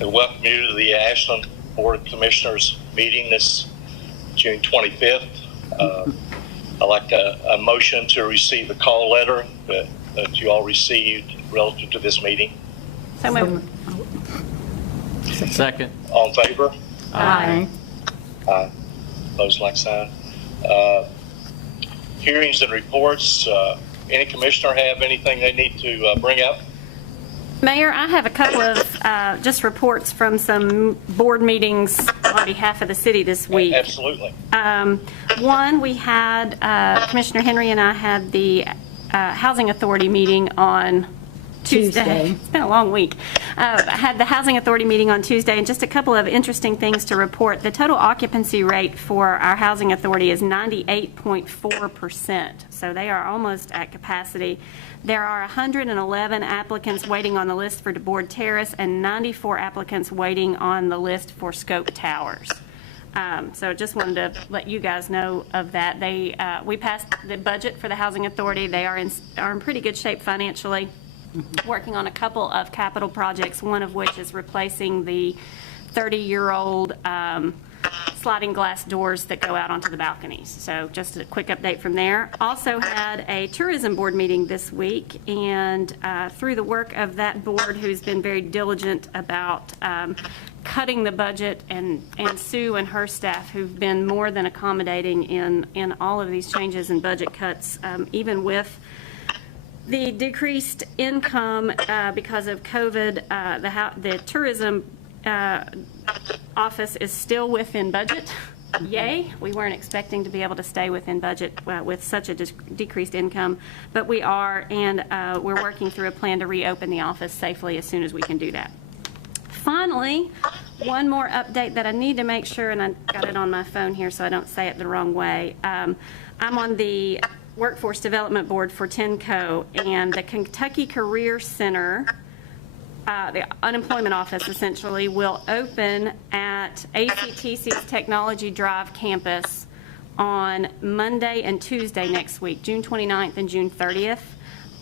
and welcome you to the Ashland Board of Commissioners meeting this June 25th. I'd like a motion to receive the call letter that you all received relative to this meeting. So moved. Second. All in favor? Aye. Aye. Opposed, like sign. Hearings and reports. Any commissioner have anything they need to bring up? Mayor, I have a couple of just reports from some board meetings on behalf of the city this week. Absolutely. One, we had, Commissioner Henry and I had the Housing Authority meeting on Tuesday. It's been a long week. I had the Housing Authority meeting on Tuesday, and just a couple of interesting things to report. The total occupancy rate for our Housing Authority is 98.4%, so they are almost at capacity. There are 111 applicants waiting on the list for DeBoard Terrace and 94 applicants waiting on the list for Scope Towers. So just wanted to let you guys know of that. We passed the budget for the Housing Authority. They are in pretty good shape financially, working on a couple of capital projects, one of which is replacing the 30-year-old sliding glass doors that go out onto the balconies. So just a quick update from there. Also had a tourism board meeting this week, and through the work of that board, who's been very diligent about cutting the budget, and Sue and her staff, who've been more than accommodating in all of these changes and budget cuts, even with the decreased income because of COVID. The tourism office is still within budget. Yay. We weren't expecting to be able to stay within budget with such a decreased income, but we are, and we're working through a plan to reopen the office safely as soon as we can do that. Finally, one more update that I need to make sure, and I got it on my phone here so I don't say it the wrong way. I'm on the Workforce Development Board for TENCO, and the Kentucky Career Center, the unemployment office essentially, will open at ACTC's Technology Drive campus on Monday and Tuesday next week, June 29th and June 30th.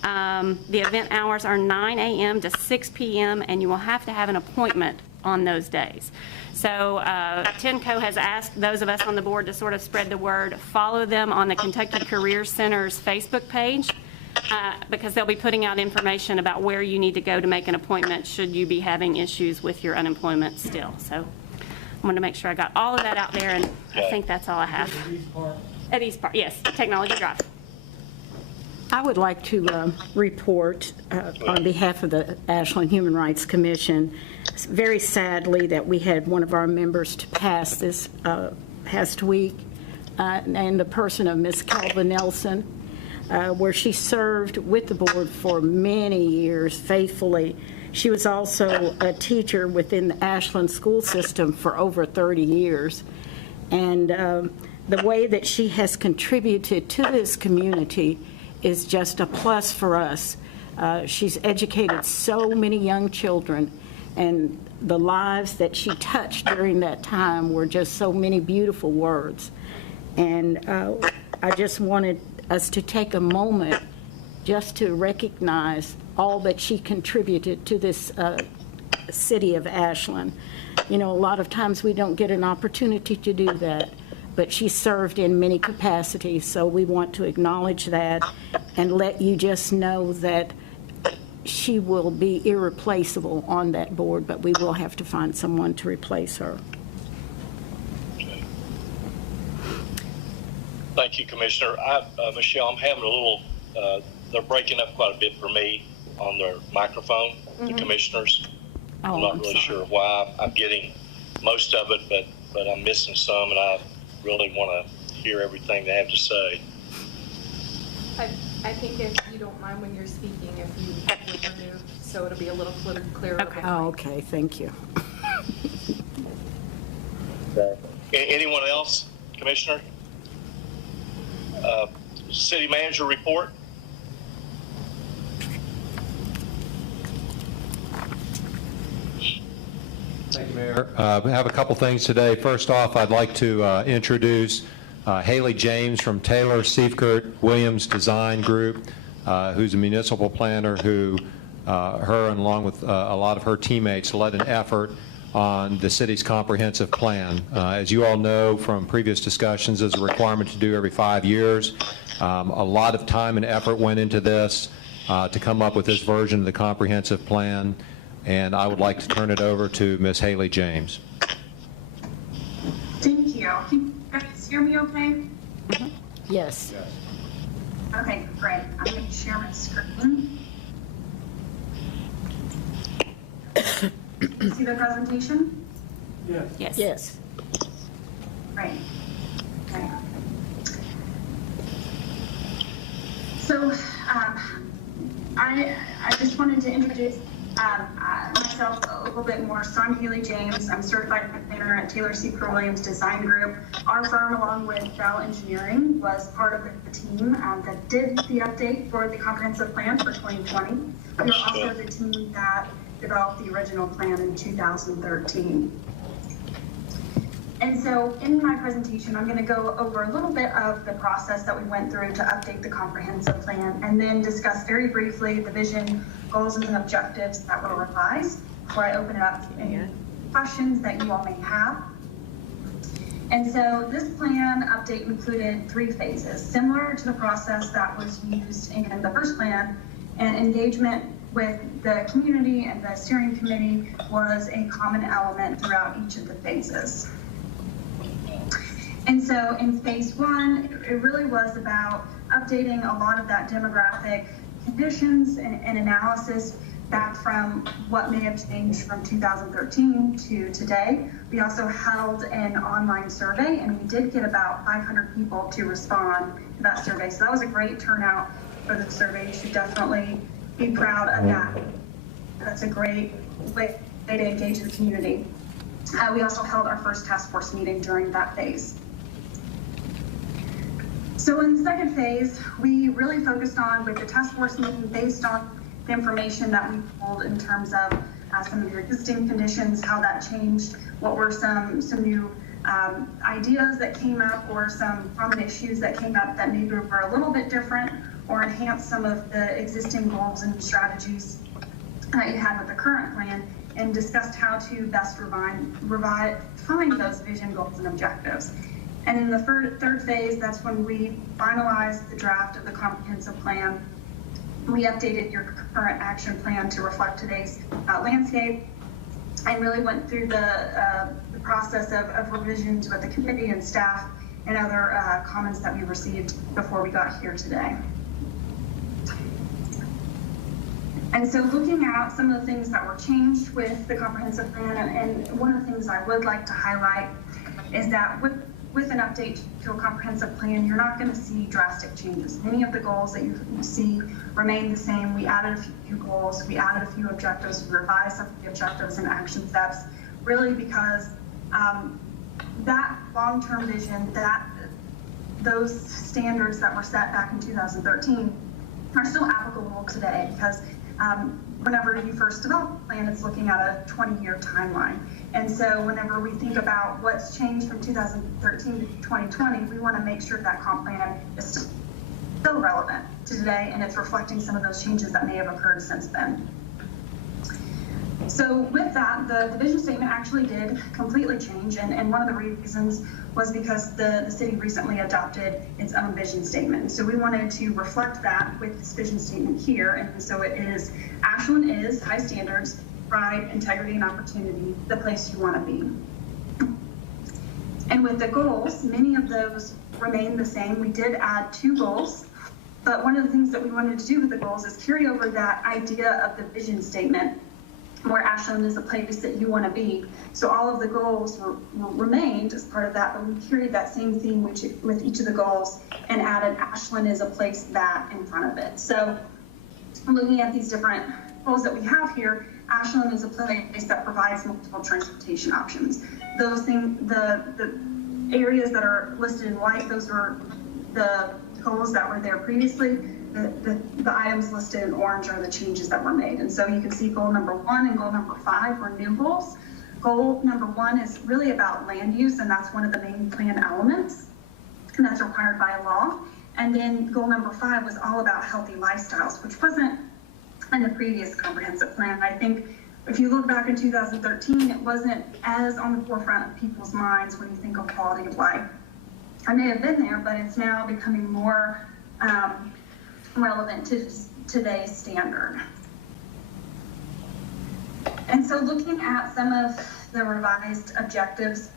The event hours are 9 a.m. to 6 p.m., and you will have to have an appointment on those days. So TENCO has asked those of us on the board to sort of spread the word, follow them on the Kentucky Career Center's Facebook page, because they'll be putting out information about where you need to go to make an appointment should you be having issues with your unemployment still. So I wanted to make sure I got all of that out there, and I think that's all I have. At East Park, yes, Technology Drive. I would like to report on behalf of the Ashland Human Rights Commission, very sadly, that we had one of our members to pass this past week, and the person of Miss Kelva Nelson, where she served with the board for many years faithfully. She was also a teacher within the Ashland school system for over 30 years. And the way that she has contributed to this community is just a plus for us. She's educated so many young children, and the lives that she touched during that time were just so many beautiful words. And I just wanted us to take a moment just to recognize all that she contributed to this city of Ashland. You know, a lot of times we don't get an opportunity to do that, but she served in many capacities, so we want to acknowledge that and let you just know that she will be irreplaceable on that board, but we will have to find someone to replace her. Thank you, Commissioner. Michelle, I'm having a little, they're breaking up quite a bit for me on their microphone, the commissioners. I'm not really sure why. I'm getting most of it, but I'm missing some, and I really want to hear everything they have to say. I think if you don't mind when you're speaking, if you would remove, so it'll be a little clearer. Okay. Oh, okay, thank you. Anyone else, Commissioner? City manager report. Thank you, Mayor. We have a couple things today. First off, I'd like to introduce Haley James from Taylor Seifert Williams Design Group, who's a municipal planner who her, and along with a lot of her teammates, led an effort on the city's comprehensive plan. As you all know from previous discussions, there's a requirement to do every 5 years. A lot of time and effort went into this to come up with this version of the comprehensive plan, and I would like to turn it over to Ms. Haley James. Thank you. Can you guys hear me okay? Yes. Okay, great. I'm going to share my screen. See the presentation? Yes. Yes. Great. Okay. So I just wanted to introduce myself a little bit more. So I'm Haley James. I'm a certified planner at Taylor C. Williams Design Group. Our firm, along with Bell Engineering, was part of the team that did the update for the comprehensive plan for 2020. We were also the team that developed the original plan in 2013. And so in my presentation, I'm going to go over a little bit of the process that we went through to update the comprehensive plan, and then discuss very briefly the vision, goals, and objectives that were revised before I open it up to any questions that you all may have. And so this plan update included 3 phases, similar to the process that was used in the first plan, and engagement with the community and the steering committee was a common element throughout each of the phases. And so in phase 1, it really was about updating a lot of that demographic conditions and analysis back from what may have changed from 2013 to today. We also held an online survey, and we did get about 500 people to respond to that survey. So that was a great turnout for the survey. You should definitely be proud of that. That's a great way to engage the community. We also held our first task force meeting during that phase. So in the second phase, we really focused on, with the task force meeting, based on the information that we pulled in terms of some of your existing conditions, how that changed, what were some new ideas that came up, or some common issues that came up that maybe were a little bit different, or enhance some of the existing goals and strategies that you had with the current plan, and discussed how to best define those vision, goals, and objectives. And in the third phase, that's when we finalized the draft of the comprehensive plan. We updated your current action plan to reflect today's landscape, and really went through the process of revisions with the committee and staff and other comments that we received before we got here today. And so looking at some of the things that were changed with the comprehensive plan, and one of the things I would like to highlight is that with an update to a comprehensive plan, you're not going to see drastic changes. Many of the goals that you see remain the same. We added a few goals, we added a few objectives, we revised some of the objectives and action steps, really because that long-term vision, those standards that were set back in 2013 are still applicable today, because whenever you first develop a plan, it's looking at a 20-year timeline. And so whenever we think about what's changed from 2013 to 2020, we want to make sure that comp plan is still relevant to today, and it's reflecting some of those changes that may have occurred since then. So with that, the vision statement actually did completely change, and one of the reasons was because the city recently adopted its own vision statement. So we wanted to reflect that with this vision statement here, and so it is, Ashland is high standards, pride, integrity, and opportunity, the place you want to be. And with the goals, many of those remain the same. We did add 2 goals, but one of the things that we wanted to do with the goals is carry over that idea of the vision statement, where Ashland is a place that you want to be. So all of the goals remained as part of that, but we carried that same theme with each of the goals and added Ashland is a place that in front of it. So looking at these different goals that we have here, Ashland is a place that provides multiple transportation options. Those things, the areas that are listed in white, those were the goals that were there previously. The items listed in orange are the changes that were made. And so you can see goal number 1 and goal number 5 were new goals. Goal number 1 is really about land use, and that's one of the main plan elements, and that's required by law. And then goal number 5 was all about healthy lifestyles, which wasn't in the previous comprehensive plan. I think if you look back in 2013, it wasn't as on the forefront of people's minds when you think of quality of life. I may have been there, but it's now becoming more relevant to today's standard. And so looking at some of the revised objectives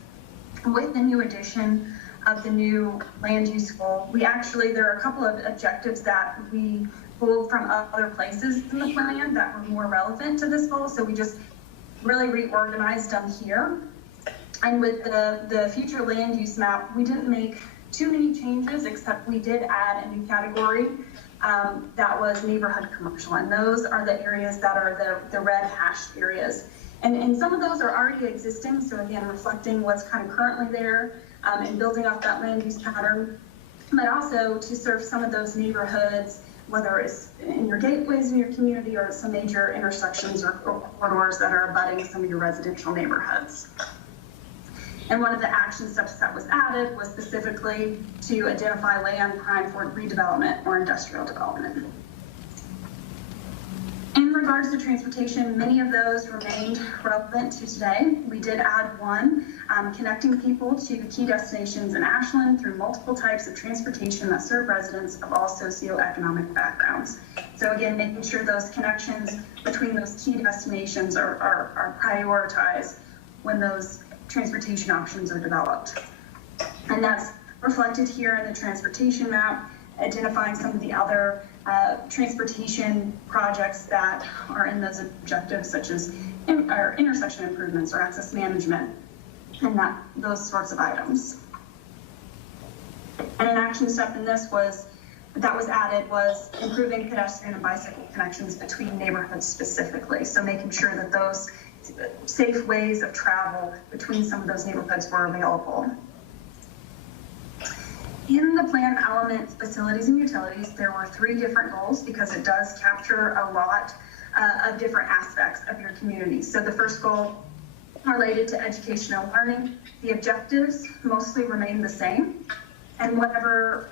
with the new addition of the new land use goal, there are a couple of objectives that we pulled from other places in the plan that were more relevant to this goal. So we just really reorganized them here. And with the future land use map, we didn't make too many changes, except we did add a new category that was neighborhood commercial. And those are the areas that are the red hashed areas. And some of those are already existing. So again, reflecting what's kind of currently there and building off that land use pattern, but also to serve some of those neighborhoods, whether it's in your gateways in your community or some major intersections or corridors that are abutting some of your residential neighborhoods. And one of the action steps that was added was specifically to identify land prime for redevelopment or industrial development. In regards to transportation, many of those remained relevant to today. We did add one, connecting people to key destinations in Ashland through multiple types of transportation that serve residents of all socioeconomic backgrounds. So again, making sure those connections between those key destinations are prioritized when those transportation options are developed. And that's reflected here in the transportation map, identifying some of the other transportation projects that are in those objectives, such as intersection improvements or access management, and those sorts of items. And an action step in this was improving pedestrian and bicycle connections between neighborhoods specifically. So making sure that those safe ways of travel between some of those neighborhoods were available. In the plan elements, facilities and utilities, there were 3 different goals because it does capture a lot of different aspects of your community. So the first goal related to education and learning, the objectives mostly remain the same. And whenever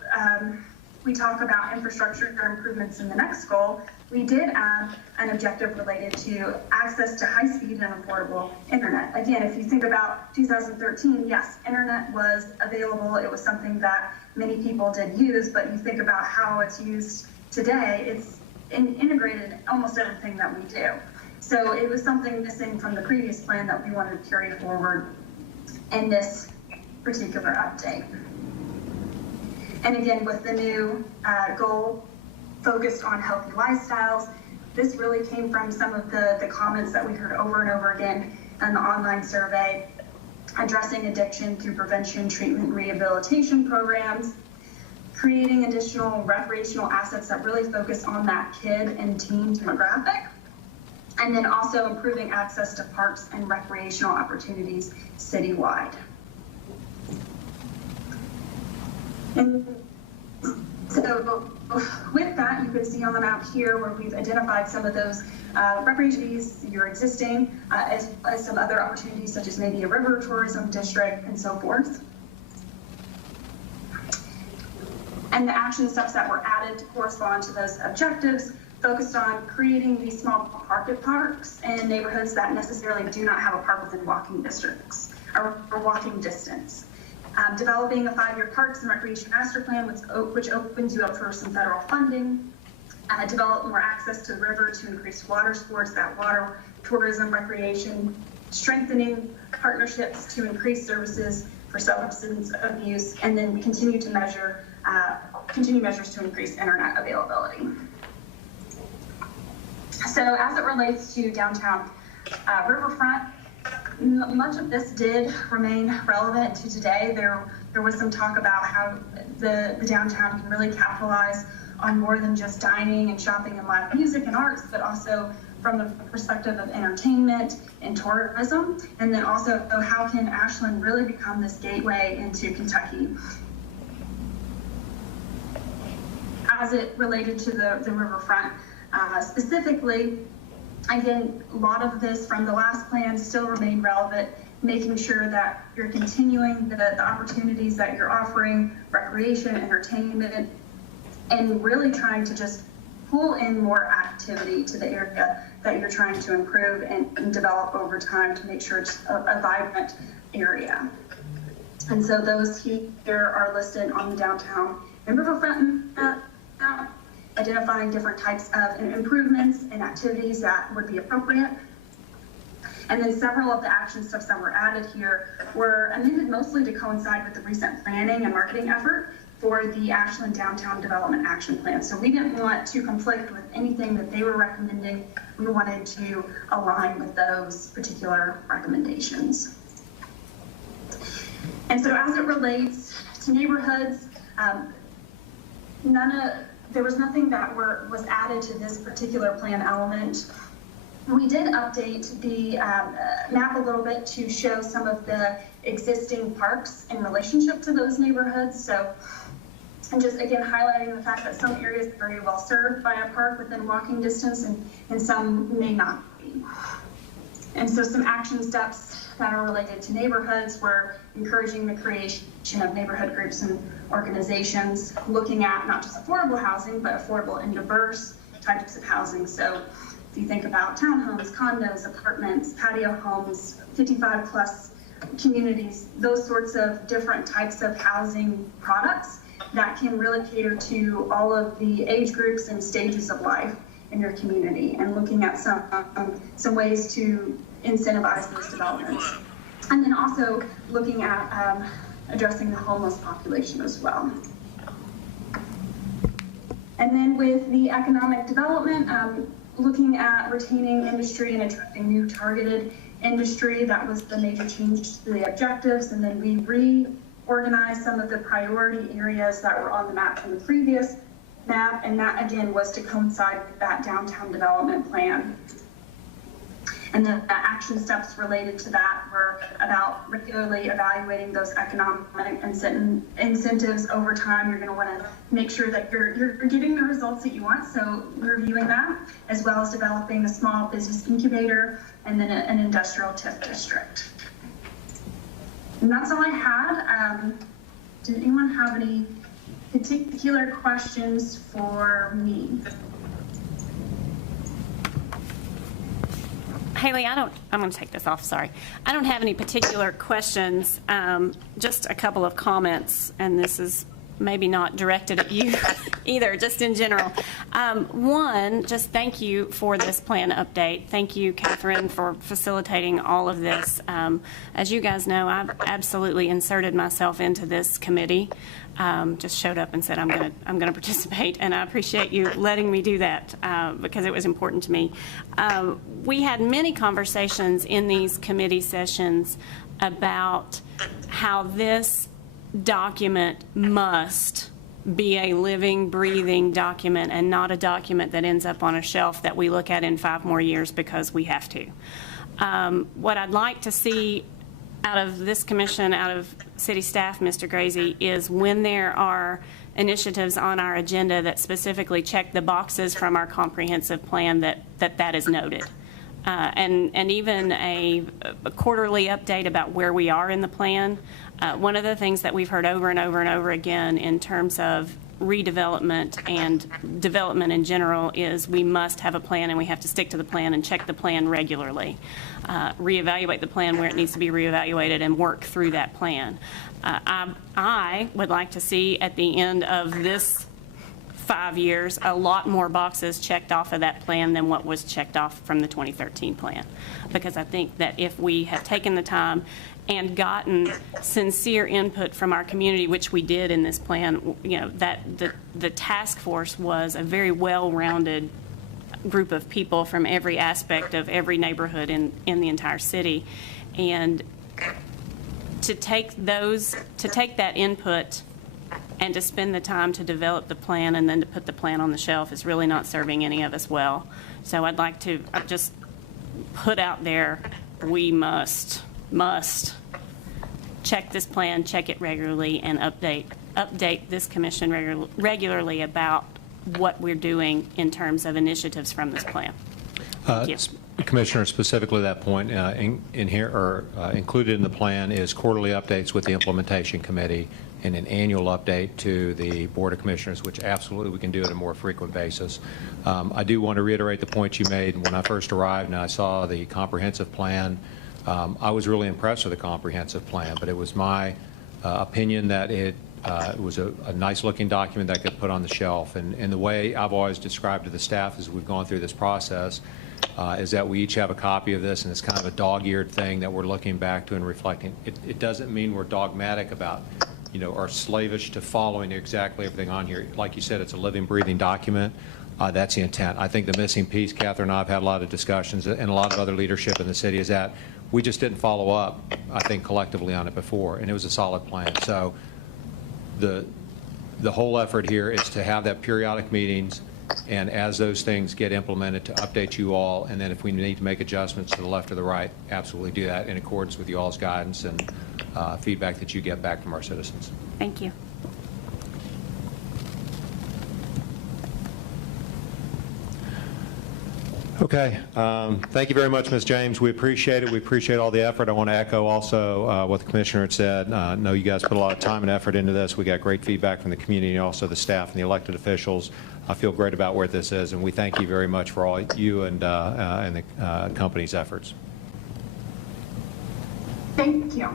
we talk about infrastructure improvements in the next goal, we did add an objective related to access to high-speed and affordable internet. Again, if you think about 2013, yes, internet was available. It was something that many people did use, but you think about how it's used today, it's integrated in almost everything that we do. So it was something missing from the previous plan that we wanted to carry forward in this particular update. And again, with the new goal focused on healthy lifestyles, this really came from some of the comments that we heard over and over again in the online survey, addressing addiction through prevention, treatment, rehabilitation programs, creating additional recreational assets that really focus on that kid and teen demographic, and then also improving access to parks and recreational opportunities citywide. And so with that, you can see on the map here where we've identified some of those recreations, your existing, as some other opportunities such as maybe a river tourism district and so forth. And the action steps that were added to correspond to those objectives focused on creating these small pocket parks in neighborhoods that necessarily do not have a park within walking districts or walking distance. Developing a 5-year parks and recreation master plan, which opens you up for some federal funding. Develop more access to the river to increase water sports, that water tourism, recreation. Strengthening partnerships to increase services for substance abuse, and then continue measures to increase internet availability. So as it relates to downtown riverfront, much of this did remain relevant to today. There was some talk about how the downtown can really capitalize on more than just dining and shopping and live music and arts, but also from the perspective of entertainment and tourism. And then also how can Ashland really become this gateway into Kentucky? As it related to the riverfront, specifically, again, a lot of this from the last plan still remain relevant, making sure that you're continuing the opportunities that you're offering, recreation, entertainment, and really trying to just pull in more activity to the area that you're trying to improve and develop over time to make sure it's a vibrant area. And so those here are listed on the downtown and riverfront map, identifying different types of improvements and activities that would be appropriate. And then several of the action steps that were added here were amended mostly to coincide with the recent planning and marketing effort for the Ashland Downtown Development Action Plan. So we didn't want to conflict with anything that they were recommending. We wanted to align with those particular recommendations. And so as it relates to neighborhoods, there was nothing that was added to this particular plan element. We did update the map a little bit to show some of the existing parks in relationship to those neighborhoods. So, and just again highlighting the fact that some areas are very well served by a park within walking distance and some may not be. And so some action steps that are related to neighborhoods were encouraging the creation of neighborhood groups and organizations, looking at not just affordable housing, but affordable and diverse types of housing. So if you think about townhomes, condos, apartments, patio homes, 55 plus communities, those sorts of different types of housing products that can really cater to all of the age groups and stages of life in your community, and looking at some ways to incentivize those developments. And then also looking at addressing the homeless population as well. And then with the economic development, looking at retaining industry and attracting new targeted industry, that was the major change to the objectives. And then we reorganized some of the priority areas that were on the map from the previous map, and that again was to coincide with that downtown development plan. And the action steps related to that were about regularly evaluating those economic incentives over time. You're going to want to make sure that you're getting the results that you want, so reviewing that, as well as developing a small business incubator and then an industrial TIF district. And that's all I had. Did anyone have any particular questions for me? Haley, I'm going to take this off, sorry. I don't have any particular questions, just a couple of comments, and this is maybe not directed at you either, just in general. One, just thank you for this plan update. Thank you, Catherine, for facilitating all of this. As you guys know, I've absolutely inserted myself into this committee. Just showed up and said I'm going to participate, and I appreciate you letting me do that because it was important to me. We had many conversations in these committee sessions about how this document must be a living, breathing document and not a document that ends up on a shelf that we look at in 5 more years because we have to. What I'd like to see out of this commission, out of city staff, Mr. Gracie, is when there are initiatives on our agenda that specifically check the boxes from our comprehensive plan, that is noted. And even a quarterly update about where we are in the plan. One of the things that we've heard over and over and over again in terms of redevelopment and development in general is we must have a plan and we have to stick to the plan and check the plan regularly. Reevaluate the plan where it needs to be reevaluated and work through that plan. I would like to see at the end of this 5 years a lot more boxes checked off of that plan than what was checked off from the 2013 plan, because I think that if we have taken the time and gotten sincere input from our community, which we did in this plan, you know, that the task force was a very well-rounded group of people from every aspect of every neighborhood in the entire city, and to take that input and to spend the time to develop the plan and then to put the plan on the shelf is really not serving any of us well. So I'd like to just put out there, we must check this plan, check it regularly, and update this commission regularly about what we're doing in terms of initiatives from this plan. Thank you. Commissioner, specifically that point in here, or included in the plan, is quarterly updates with the implementation committee and an annual update to the Board of Commissioners, which absolutely we can do on a more frequent basis. I do want to reiterate the point you made. When I first arrived and I saw the comprehensive plan, I was really impressed with the comprehensive plan, but it was my opinion that it was a nice-looking document that could put on the shelf. And the way I've always described to the staff as we've gone through this process is that we each have a copy of this, and it's kind of a dog-eared thing that we're looking back to and reflecting. It doesn't mean we're dogmatic about, or slavish to following exactly everything on here. Like you said, it's a living, breathing document. That's the intent. I think the missing piece, Catherine and I have had a lot of discussions, and a lot of other leadership in the city, is that we just didn't follow up, I think, collectively on it before, and it was a solid plan. So the whole effort here is to have that periodic meetings, and as those things get implemented, to update you all, and then if we need to make adjustments to the left or the right, absolutely do that in accordance with you all's guidance and feedback that you get back from our citizens. Thank you. Okay. Thank you very much, Ms. James. We appreciate it. We appreciate all the effort. I want to echo also what the Commissioner had said. I know you guys put a lot of time and effort into this. We got great feedback from the community and also the staff and the elected officials. I feel great about where this is, and we thank you very much for all you and the company's efforts. Thank you.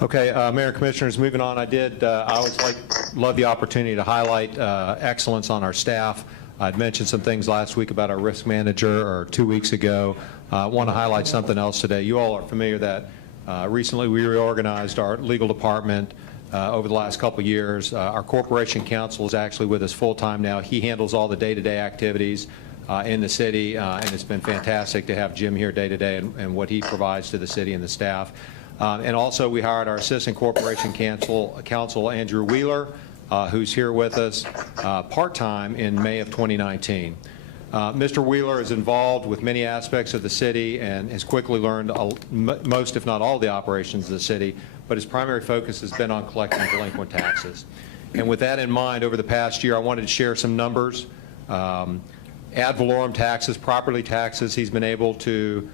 Okay, Mayor and Commissioners, moving on. I always love the opportunity to highlight excellence on our staff. I'd mentioned some things last week about our risk manager, or 2 weeks ago. I want to highlight something else today. You all are familiar that recently we reorganized our legal department over the last couple of years. Our corporation counsel is actually with us full-time now. He handles all the day-to-day activities in the city, and it's been fantastic to have Jim here day-to-day and what he provides to the city and the staff. And also we hired our assistant corporation counsel Andrew Wheeler, who's here with us part-time in May of 2019. Mr. Wheeler is involved with many aspects of the city and has quickly learned most, if not all, the operations of the city, but his primary focus has been on collecting delinquent taxes. And with that in mind, over the past year, I wanted to share some numbers. Ad valorem taxes, property taxes, he's been able to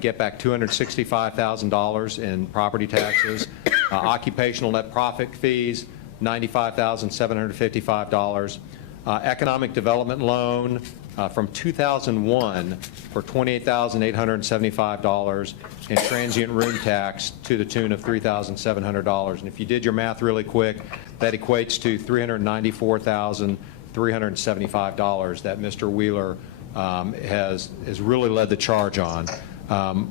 get back $265,000 in property taxes. Occupational net profit fees, $95,755. Economic development loan from 2001 for $28,875, and transient room tax to the tune of $3,700. And if you did your math really quick, that equates to $394,375 that Mr. Wheeler has really led the charge on.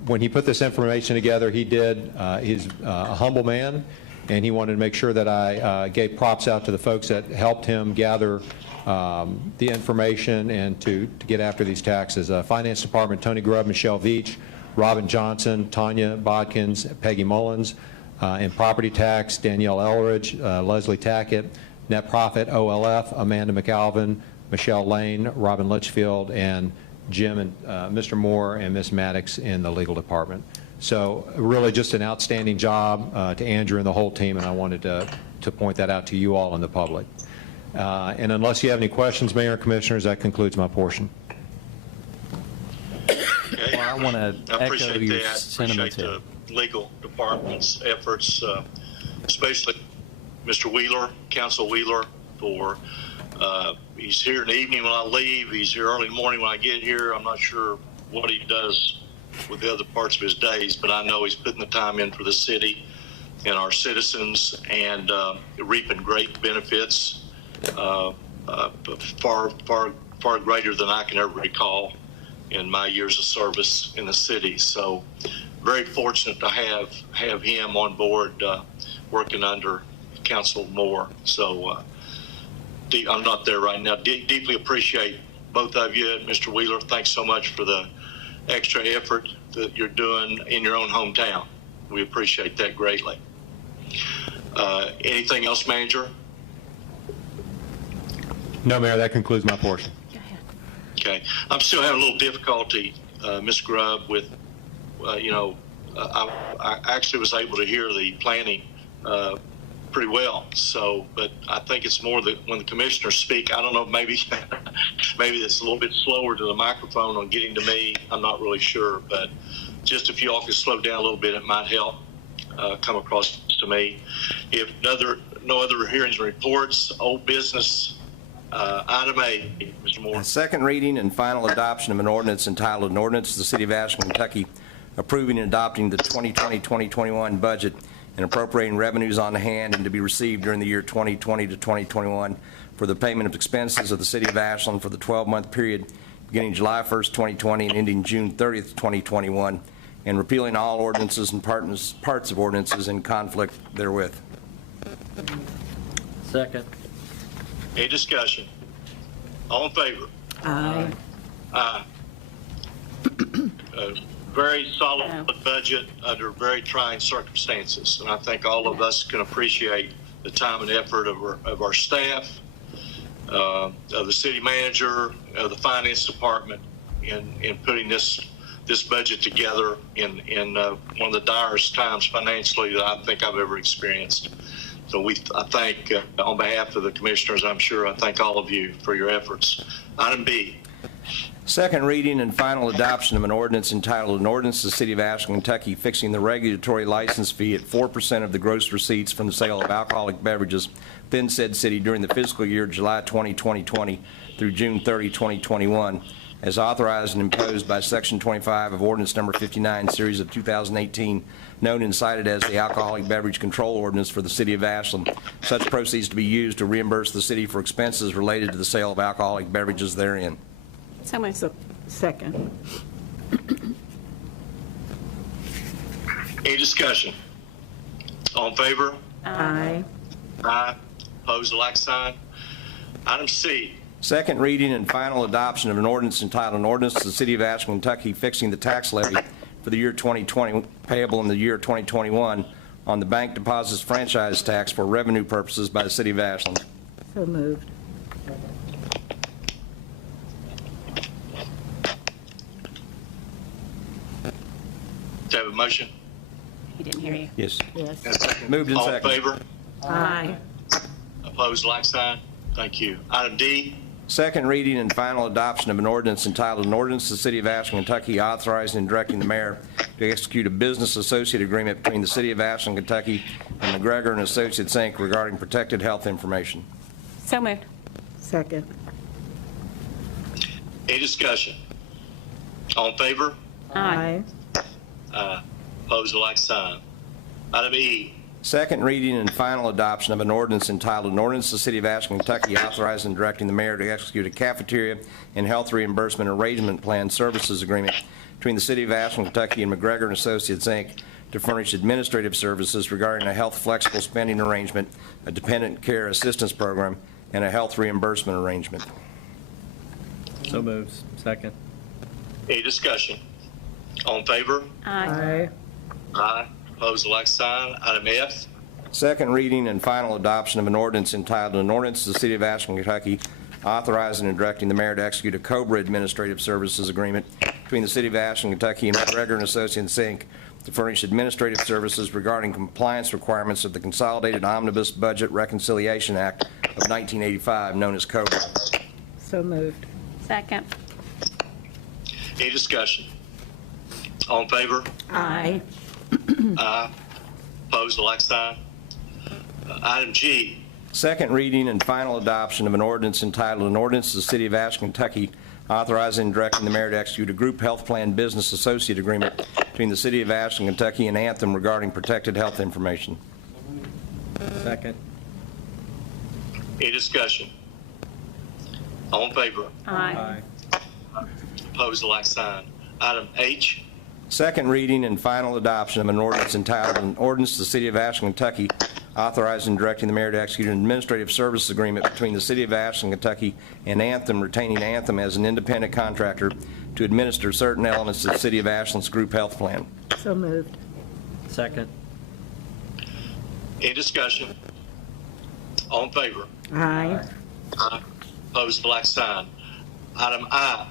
When he put this information together, he's a humble man, and he wanted to make sure that I gave props out to the folks that helped him gather the information and to get after these taxes. Finance Department, Tony Grubb, Michelle Veach, Robin Johnson, Tanya Bodkins, Peggy Mullins. In property tax, Danielle Elridge, Leslie Tackett. Net profit, OLF, Amanda McAlvin, Michelle Lane, Robin Litchfield, and Jim and Mr. Moore and Ms. Maddox in the legal department. So really just an outstanding job to Andrew and the whole team, and I wanted to point that out to you all and the public. And unless you have any questions, Mayor and Commissioners, that concludes my portion. Okay. Well, I want to echo your sentiments here. Appreciate the legal department's efforts, especially Mr. Wheeler, Council Wheeler, for he's here in the evening when I leave. He's here early in the morning when I get here. I'm not sure what he does with the other parts of his days, but I know he's putting the time in for the city and our citizens, and reaping great benefits, far greater than I can ever recall in my years of service in the city. So very fortunate to have him on board working under Council Moore. So I'm not there right now. Deeply appreciate both of you. Mr. Wheeler, thanks so much for the extra effort that you're doing in your own hometown. We appreciate that greatly. Anything else, Manager? No, Mayor, that concludes my portion. Go ahead. Okay. I'm still having a little difficulty, Ms. Grubb, with, I actually was able to hear the planning pretty well. So, but I think it's more that when the commissioners speak, I don't know, maybe it's a little bit slower to the microphone on getting to me. I'm not really sure, but just if you all could slow down a little bit, it might help come across to me. If no other hearings and reports, old business, item A, Mr. Moore. Second reading and final adoption of an ordinance entitled, an ordinance of the City of Ashland, Kentucky, approving and adopting the 2020-2021 budget and appropriating revenues on hand and to be received during the year 2020 to 2021 for the payment of expenses of the City of Ashland for the 12-month period beginning July 1st, 2020 and ending June 30th, 2021, and repealing all ordinances and parts of ordinances in conflict therewith. Second. Any discussion? All in favor? Aye. Aye. Very solid budget under very trying circumstances, and I think all of us can appreciate the time and effort of our staff, of the city manager, of the finance department in putting this budget together in one of the direst times financially that I think I've ever experienced. So I thank, on behalf of the commissioners, I thank all of you for your efforts. Item B. Second reading and final adoption of an ordinance entitled, an ordinance of the City of Ashland, Kentucky, fixing the regulatory license fee at 4% of the gross receipts from the sale of alcoholic beverages within said city during the fiscal year July 2020 through June 30, 2021, as authorized and imposed by Section 25 of Ordinance Number 59, Series of 2018, known and cited as the Alcoholic Beverage Control Ordinance for the City of Ashland. Such proceeds to be used to reimburse the city for expenses related to the sale of alcoholic beverages therein. So moved. Second. Any discussion? All in favor? Aye. Aye. Opposed, like sign. Item C. Second reading and final adoption of an ordinance entitled, an ordinance to the City of Ashland, Kentucky, fixing the tax levy for the year 2020 payable in the year 2021 on the bank deposits franchise tax for revenue purposes by the City of Ashland. So moved. Do I have a motion? He didn't hear you. Yes. Yes. And a second. Moved and All in seconded. favor? Aye. Opposed, like sign. Thank you. Item D. Second reading and final adoption of an ordinance entitled, an ordinance to the City of Ashland, Kentucky, authorizing and directing the mayor to execute a business associate agreement between the City of Ashland, Kentucky and McGregor and Associates, Inc. regarding protected health information. So moved. Second. Any discussion? All in favor? Aye. Opposed, like sign. Item E. Second reading and final adoption of an ordinance entitled, an ordinance to the City of Ashland, Kentucky, authorizing and directing the mayor to execute a cafeteria and health reimbursement arrangement plan services agreement between the City of Ashland, Kentucky and McGregor and Associates, Inc. to furnish administrative services regarding a health flexible spending arrangement, a dependent care assistance program, and a health reimbursement arrangement. So moves. Second. Any discussion? All in favor? Aye. Aye. Opposed, like sign. Item F. Second reading and final adoption of an ordinance entitled, an ordinance to the City of Ashland, Kentucky, authorizing and directing the mayor to execute a COBRA administrative services agreement between the City of Ashland, Kentucky and McGregor and Associates, Inc. to furnish administrative services regarding compliance requirements of the Consolidated Omnibus Budget Reconciliation Act of 1985, known as COBRA. So moved. Second. Any discussion? All in favor? Aye. Aye. Opposed, like sign. Item G. Second reading and final adoption of an ordinance entitled, an ordinance to the City of Ashland, Kentucky, authorizing and directing the mayor to execute a group health plan business associate agreement between the City of Ashland, Kentucky and Anthem regarding protected health information. Second. Any discussion? All in favor? Aye. Opposed, like sign. Item H. Second reading and final adoption of an ordinance entitled, an ordinance to the City of Ashland, Kentucky, authorizing and directing the mayor to execute an administrative services agreement between the City of Ashland, Kentucky and Anthem, retaining Anthem as an independent contractor to administer certain elements of the City of Ashland's group health plan. So moved. Second. Any discussion? All in favor? Aye. Aye. Opposed, like sign. Item I.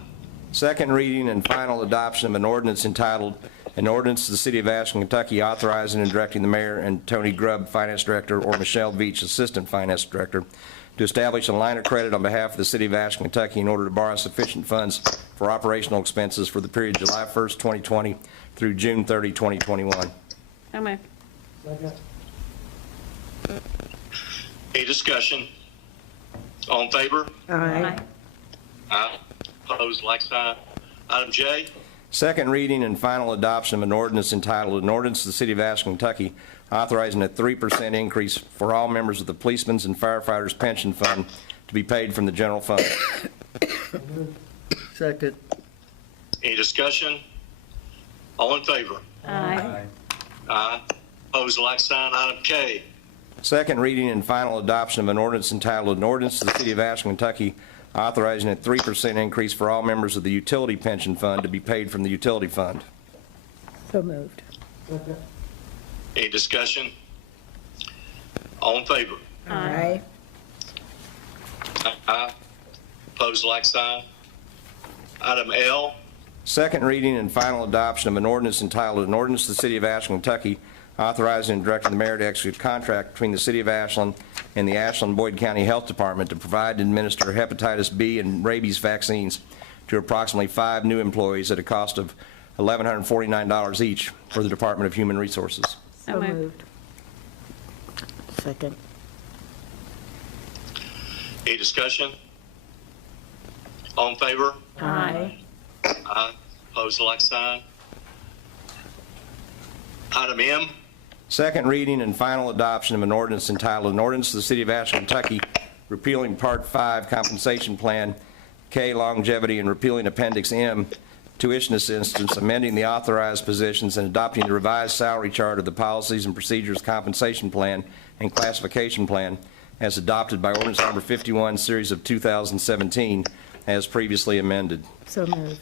Second reading and final adoption of an ordinance entitled, an ordinance to the City of Ashland, Kentucky, authorizing and directing the mayor and Tony Grubb, Finance Director, or Michelle Veach, Assistant Finance Director, to establish a line of credit on behalf of the City of Ashland, Kentucky, in order to borrow sufficient funds for operational expenses for the period July 1st, 2020 through June 30, 2021. So moved. Any discussion? All in favor? Aye. Aye. Opposed, like sign. Item J. Second reading and final adoption of an ordinance entitled, An Ordinance to the City of Ashland, Kentucky, authorizing a 3% increase for all members of the Policemen's and Firefighters Pension Fund to be paid from the general fund. Second. Any discussion? All in favor? Aye. Aye. Opposed, like sign. Item K. Second reading and final adoption of an ordinance entitled, An Ordinance to the City of Ashland, Kentucky, authorizing a 3% increase for all members of the Utility Pension Fund to be paid from the Utility Fund. So moved. Any discussion? All in favor? Aye. Aye. Opposed, like sign. Item L. Second reading and final adoption of an ordinance entitled, An Ordinance to the City of Ashland, Kentucky, authorizing and directing the mayor to execute a contract between the City of Ashland and the Ashland-Boyd County Health Department to provide and administer hepatitis B and rabies vaccines to approximately 5 new employees at a cost of $1,149 each for the Department of Human Resources. So moved. Second. Any discussion? All in favor? Aye. Aye. Opposed, like sign. Item M. Second reading and final adoption of an ordinance entitled, An Ordinance to the City of Ashland, Kentucky, repealing Part 5 Compensation Plan, K Longevity, and repealing Appendix M, Tuition Assistance, amending the authorized positions, and adopting the revised salary chart of the Policies and Procedures Compensation Plan and Classification Plan as adopted by Ordinance Number 51, Series of 2017, as previously amended. So moved.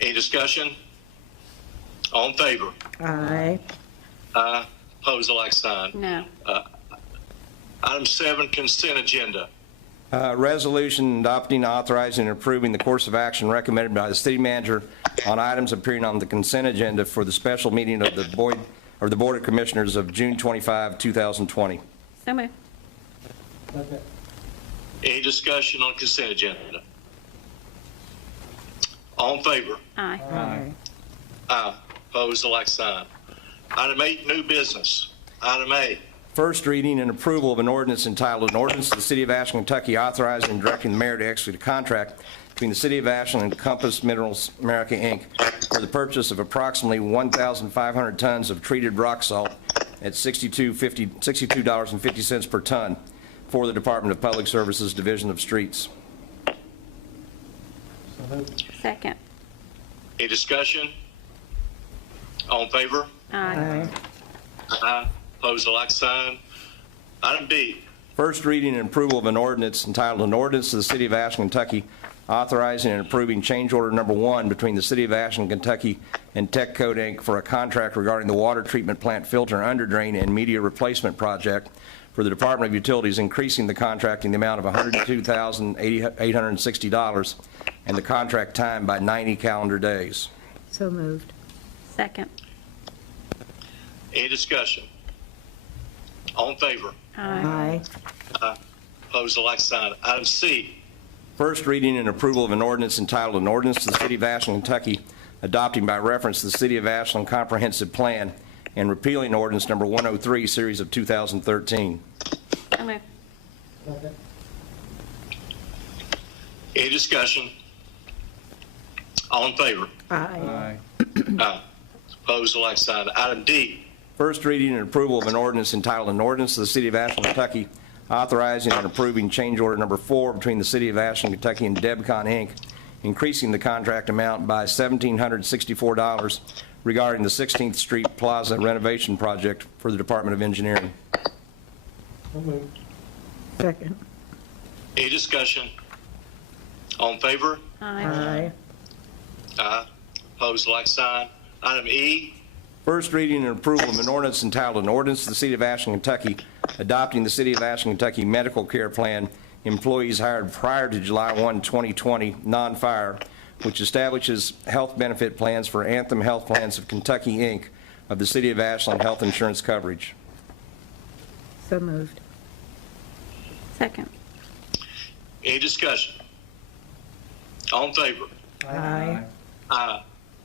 Any discussion? All in favor? Aye. Aye. Opposed, like sign. No. Item 7, consent agenda. Resolution adopting, authorizing, and approving the course of action recommended by the city manager on items appearing on the consent agenda for the special meeting of the Board of Commissioners of June 25, 2020. So moved. Any discussion on consent agenda? All in favor? Aye. Aye. Aye. Opposed, like sign. Item 8, new business. Item A. First reading and approval of an ordinance entitled, An Ordinance to the City of Ashland, Kentucky, authorizing and directing the mayor to execute a contract between the City of Ashland and Compass Minerals America, Inc. for the purchase of approximately 1,500 tons of treated rock salt at $62.50 per ton for the Department of Public Services Division of Streets. Second. Any discussion? All in favor? Aye. Aye. Opposed, like sign. Item B. First reading and approval of an ordinance entitled, An Ordinance to the City of Ashland, Kentucky, authorizing and approving change order number 1 between the City of Ashland, Kentucky and Tech Code, Inc. for a contract regarding the water treatment plant filter under drain and media replacement project for the Department of Utilities, increasing the contract in the amount of $102,860 and the contract time by 90 calendar days. So moved. Second. Any discussion? All in favor? Aye. Aye. Opposed, like sign. Item C. First reading and approval of an ordinance entitled, An Ordinance to the City of Ashland, Kentucky, adopting by reference the City of Ashland Comprehensive Plan and repealing Ordinance Number 103, Series of 2013. So moved. Any discussion? All in favor? Aye. Aye. Opposed, like sign. Item D. First reading and approval of an ordinance entitled, An Ordinance to the City of Ashland, Kentucky, authorizing and approving change order number 4 between the City of Ashland, Kentucky and Debcon, Inc., increasing the contract amount by $1,764 regarding the 16th Street Plaza renovation project for the Department of Engineering. Second. Any discussion? All in favor? Aye. Aye. Opposed, like sign. Item E. First reading and approval of an ordinance entitled, An Ordinance to the City of Ashland, Kentucky, adopting the City of Ashland, Kentucky Medical Care Plan, employees hired prior to July 1, 2020, non-fire, which establishes health benefit plans for Anthem Health Plans of Kentucky, Inc., of the City of Ashland health insurance coverage. So moved. Second. Any discussion? All in favor? Aye. Aye.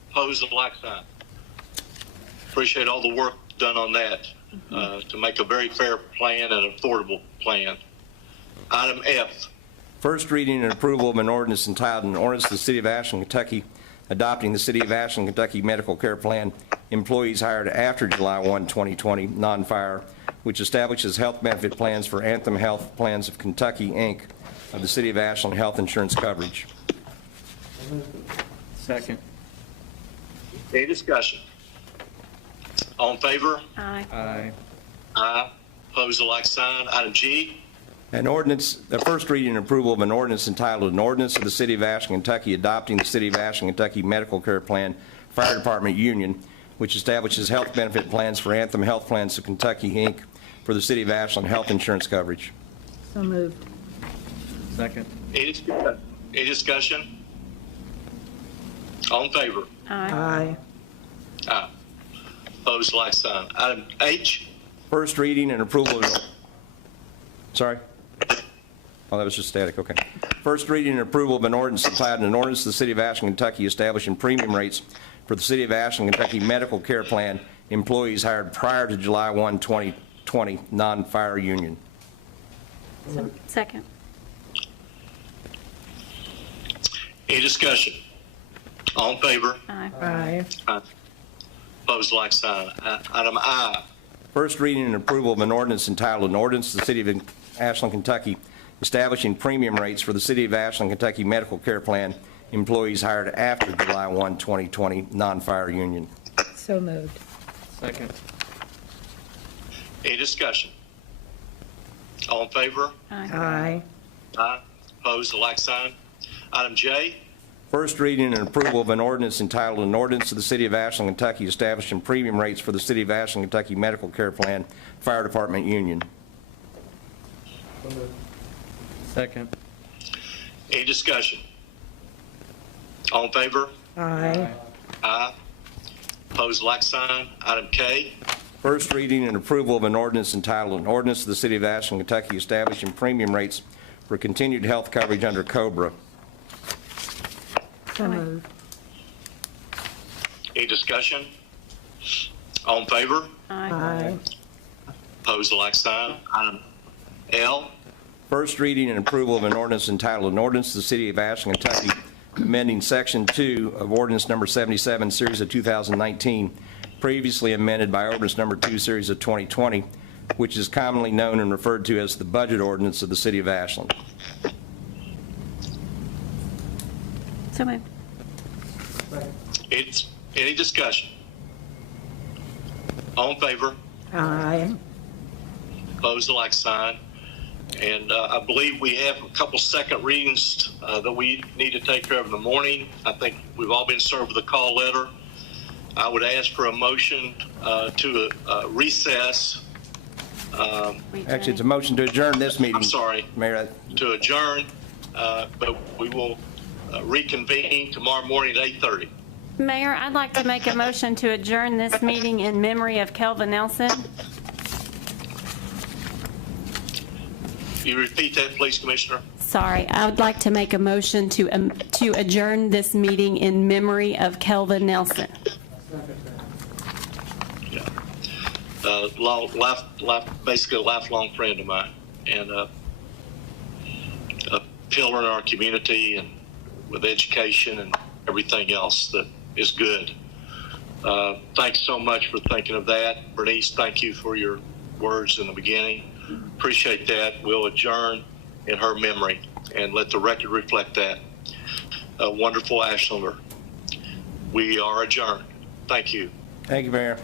Opposed, like sign. appreciate all the work done on that to make a very fair plan and affordable plan. Item F. First reading and approval of an ordinance entitled an ordinance to the City of Ashland, Kentucky, adopting the City of Ashland, Kentucky Medical Care Plan, employees hired after July 1, 2020, non-fire, which establishes health benefit plans for Anthem Health Plans of Kentucky, Inc., of the City of Ashland health insurance coverage. Second. Any discussion? All in favor? Aye. Aye. Aye. Opposed, the like sign. Item G. An ordinance, the first reading and approval of an ordinance entitled an ordinance of the City of Ashland, Kentucky, adopting the City of Ashland, Kentucky Medical Care Plan, Fire Department Union, which establishes health benefit plans for Anthem Health Plans of Kentucky, Inc., for the City of Ashland health insurance coverage. So moved. Second. Any discussion? All in favor? Aye. Aye. Opposed, like sign. Item H. First reading and approval of, sorry? Oh, that was just static, okay. First reading and approval of an ordinance entitled an ordinance to the City of Ashland, Kentucky, establishing premium rates for the City of Ashland, Kentucky Medical Care Plan employees hired prior to July 1, 2020, non-fire union. Second. Any discussion? All in favor? Aye. Aye. Aye. Opposed, like sign. Item I. First reading and approval of an ordinance entitled an ordinance to the City of Ashland, Kentucky, establishing premium rates for the City of Ashland, Kentucky Medical Care Plan employees hired after July 1, 2020, non-fire union. So moved. Second. Any discussion? All in favor? Aye. Aye. Opposed, the like sign. Item J. First reading and approval of an ordinance entitled an ordinance to the City of Ashland, Kentucky, establishing premium rates for the City of Ashland, Kentucky Medical Care Plan, Fire Department Union. Second. Any discussion? All in favor? Aye. Aye. Opposed, like sign. Item K. First reading and approval of an ordinance entitled an ordinance to the City of Ashland, Kentucky, establishing premium rates for continued health coverage under COBRA. So moved. Any discussion? All in favor? Aye. Opposed, the like sign. Item L. First reading and approval of an ordinance entitled an ordinance to the City of Ashland, Kentucky, amending Section 2 of Ordinance Number 77, Series of 2019, previously amended by Ordinance Number 2, Series of 2020, which is commonly known and referred to as the Budget Ordinance of the City of Ashland. So moved. Any discussion? All in favor? Aye. Opposed, the like sign. And I believe we have a couple second readings that we need to take care of in the morning. I think we've all been served with a call letter. I would ask for a motion to recess. Actually, it's a motion to adjourn this meeting. I'm sorry. Mayor. To adjourn, but we will reconvene tomorrow morning at 8:30. Mayor, I'd like to make a motion to adjourn this meeting in memory of Kelvin Nelson. You repeat that, please, Commissioner? Sorry, I would like to make a motion to adjourn this meeting in memory of Kelvin Nelson. Yeah. Basically a lifelong friend of mine, and a pillar in our community, and with education and everything else that is good. Thanks so much for thinking of that. Bernice, thank you for your words in the beginning. Appreciate that. We'll adjourn in her memory and let the record reflect that. A wonderful Ashlander. We are adjourned. Thank you. Thank you, Mayor.